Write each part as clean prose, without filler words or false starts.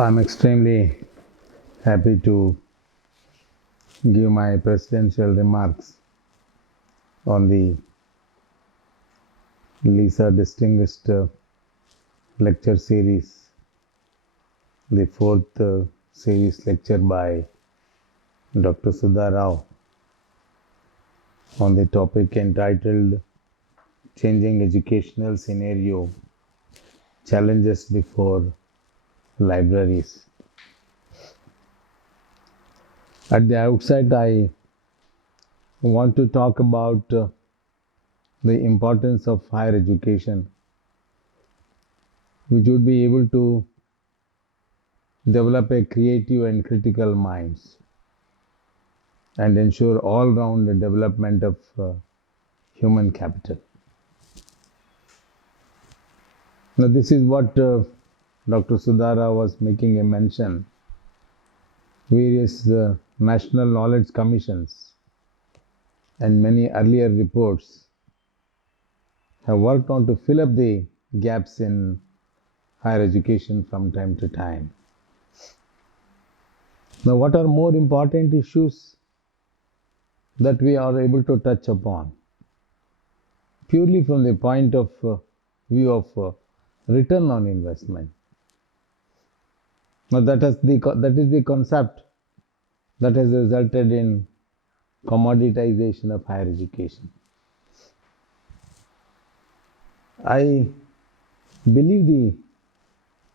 I'm extremely happy to give my presidential remarks on the Lisa Distinguished Lecture Series, the fourth series lecture by Dr. Sudha Rao on the topic entitled Changing Educational Scenario Challenges Before Libraries. At the outset, I want to talk about the importance of higher education, which would be able to develop a creative and critical minds and ensure all-round development of human capital. Now, this is what Dr. Sudhara was making a mention. Various national knowledge commissions and many earlier reports have worked on to fill up the gaps in higher education from time to time. Now, what are more important issues that we are able to touch upon? Purely from the point of view of return on investment. Now, that is the concept that has resulted in commoditization of higher education. I believe the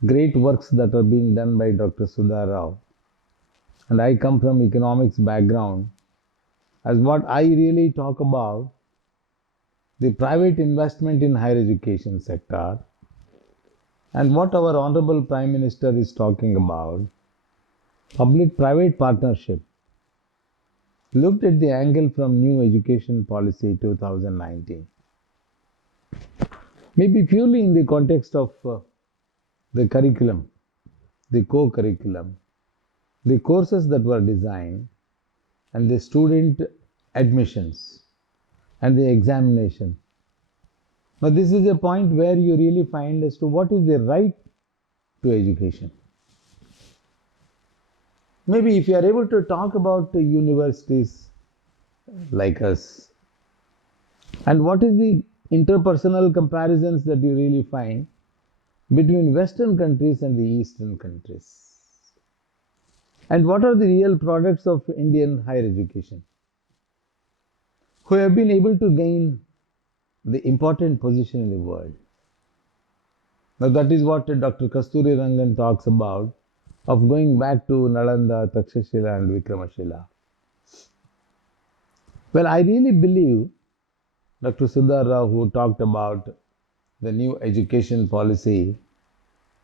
great works that are being done by Dr. Sudha Rao, and I come from economics background, as what I really talk about the private investment in higher education sector and what our Honorable Prime Minister is talking about, public-private partnership, looked at the angle from New Education Policy 2019. Maybe purely in the context of the curriculum, the co-curriculum, the courses that were designed, and the student admissions and the examination. Now, this is a point where you really find as to what is the right to education. Maybe if you are able to talk about universities like us, and what is the interpersonal comparisons that you really find between Western countries and the Eastern countries, and what are the real products of Indian higher education, who have been able to gain the important position in the world. Now, that is what Dr. Kasturi Rangan talks about, of going back to Nalanda, Takshashila and Vikramashila. Well, I really believe Dr. Sudha Rao, who talked about the New Education Policy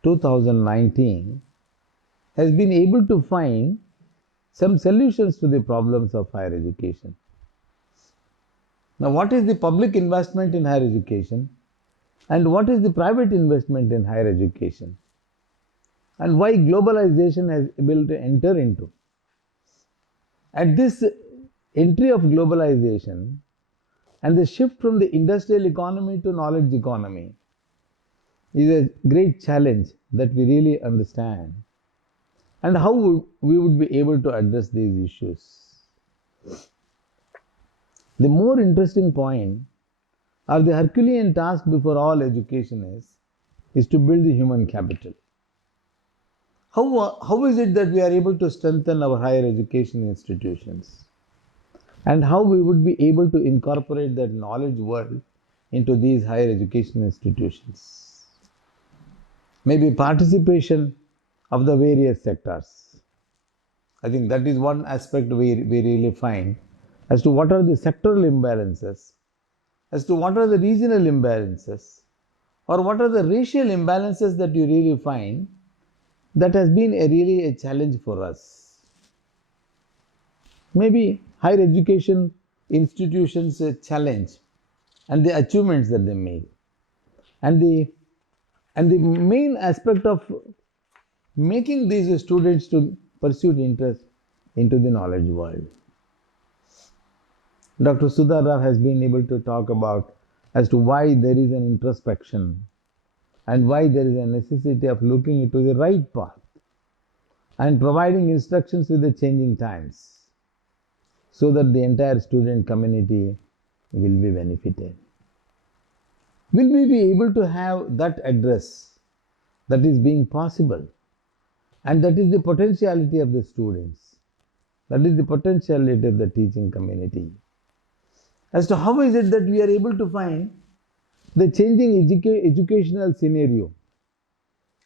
2019, has been able to find some solutions to the problems of higher education. Now, what is the public investment in higher education and what is the private investment in higher education, and why globalization has been able to enter into? At this entry of globalization and the shift from the industrial economy to knowledge economy is a great challenge that we really understand, and how we would be able to address these issues. The more interesting point, or the Herculean task before all education is to build the human capital. How is it that we are able to strengthen our higher education institutions? And how we would be able to incorporate that knowledge world into these higher education institutions? Maybe participation of the various sectors. I think that is one aspect we really find as to what are the sectoral imbalances, as to what are the regional imbalances, or what are the racial imbalances that you really find that has been really a challenge for us. Maybe higher education institutions challenge and the achievements that they make, and the main aspect of making these students to pursue the interest into the knowledge world. Dr. Sudha Rao has been able to talk about as to why there is an introspection and why there is a necessity of looking into the right path. and providing instructions with the changing times so that the entire student community will be benefited. Will we be able to have that address that is being possible? And that is the potentiality of the students. That is the potentiality of the teaching community. As to how is it that we are able to find the changing educational scenario,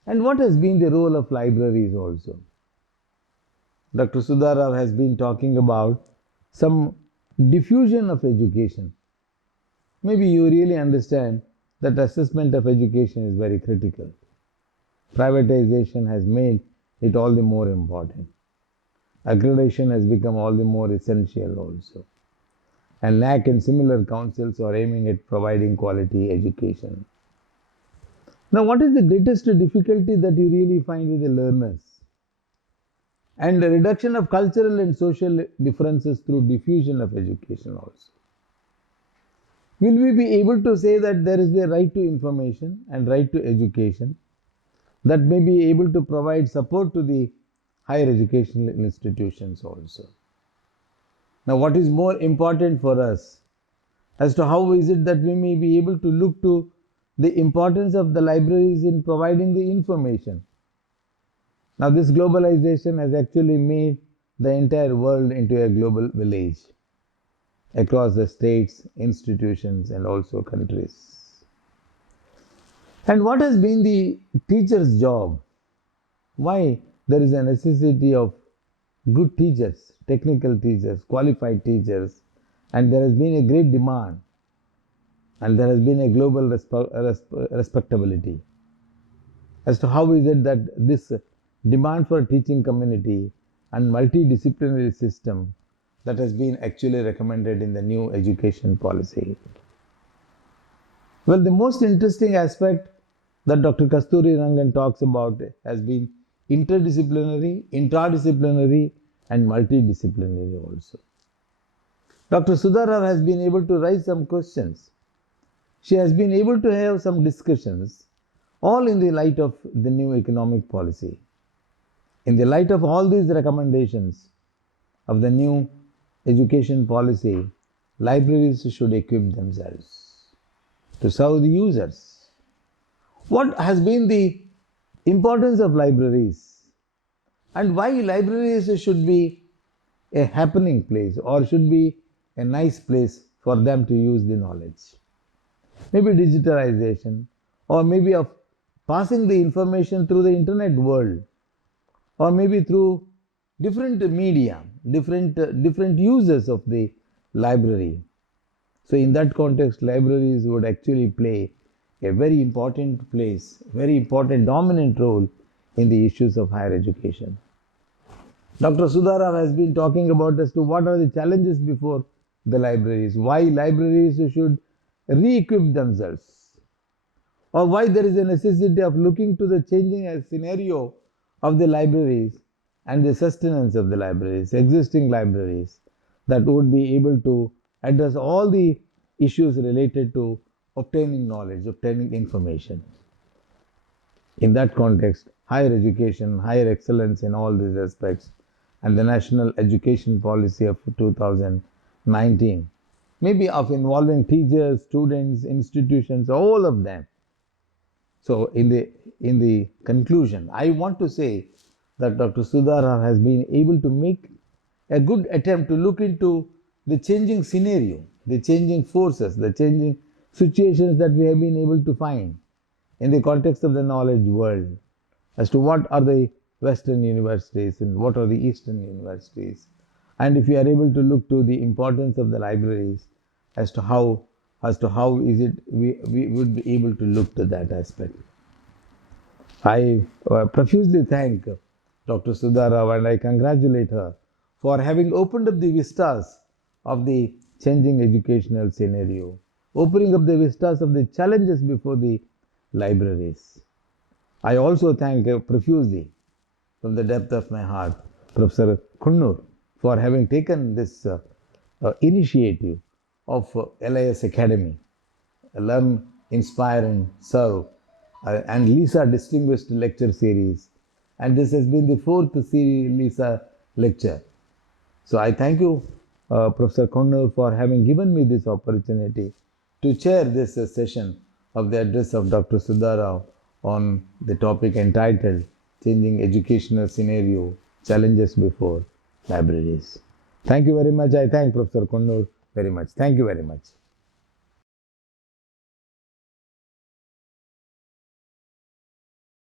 and what has been the role of libraries also. Dr. Sudha Rao has been talking about some diffusion of education. Maybe you really understand that assessment of education is very critical. Privatization has made it all the more important. Accreditation has become all the more essential also. And NAC and similar councils are aiming at providing quality education. Now, what is the greatest difficulty that you really find with the learners? And the reduction of cultural and social differences through diffusion of education also. Will we be able to say that there is the right to information and right to education that may be able to provide support to the higher educational institutions also? Now, what is more important for us as to how is it that we may be able to look to the importance of the libraries in providing the information? Now, this globalization has actually made the entire world into a global village across the states, institutions, and also countries. And what has been the teacher's job? Why there is a necessity of good teachers, technical teachers, qualified teachers, and there has been a great demand, and there has been a global respectability. As to how is it that this demand for a teaching community and multidisciplinary system that has been actually recommended in the new education policy? Well, the most interesting aspect that Dr. Kasturi Rangan talks about has been interdisciplinary, interdisciplinary, and multidisciplinary also. Dr. Sudha Rao has been able to raise some questions. She has been able to have some discussions, all in the light of the new economic policy. In the light of all these recommendations of the new education policy, libraries should equip themselves to serve the users. What has been the importance of libraries, and why libraries should be a happening place or should be a nice place for them to use the knowledge? Maybe digitalization, or maybe of passing the information through the internet world, or maybe through different media, different users of the library. So in that context, libraries would actually play a very important place, very important dominant role in the issues of higher education. Dr. Sudha Rao has been talking about as to what are the challenges before the libraries, why libraries should re-equip themselves, or why there is a necessity of looking to the changing scenario of the libraries and the sustenance of the libraries, existing libraries, that would be able to address all the issues related to obtaining knowledge, obtaining information. In that context, higher education, higher excellence in all these aspects, and the National Education Policy of 2019, maybe of involving teachers, students, institutions, all of them. So in the conclusion, I want to say that Dr. Sudha Rao has been able to make a good attempt to look into the changing scenario, the changing forces, the changing situations that we have been able to find in the context of the knowledge world, as to what are the Western universities and what are the Eastern universities. And if we are able to look to the importance of the libraries, as to how is it we would be able to look to that aspect. I profusely thank Dr. Sudha Rao, and I congratulate her for having opened up the vistas of the changing educational scenario, opening up the vistas of the challenges before the libraries. I also thank profusely, from the depth of my heart, Professor Kunnur, for having taken this initiative of LIS Academy, Learn, Inspire and Serve, and LISA Distinguished Lecture Series, and this has been the fourth series lecture. So I thank you, Professor Konnur, for having given me this opportunity to chair this session of the address of Dr. Sudha Rao on the topic entitled Changing Educational Scenario, Challenges Before Libraries. Thank you very much. I thank Professor Konnur very much. Thank you very much.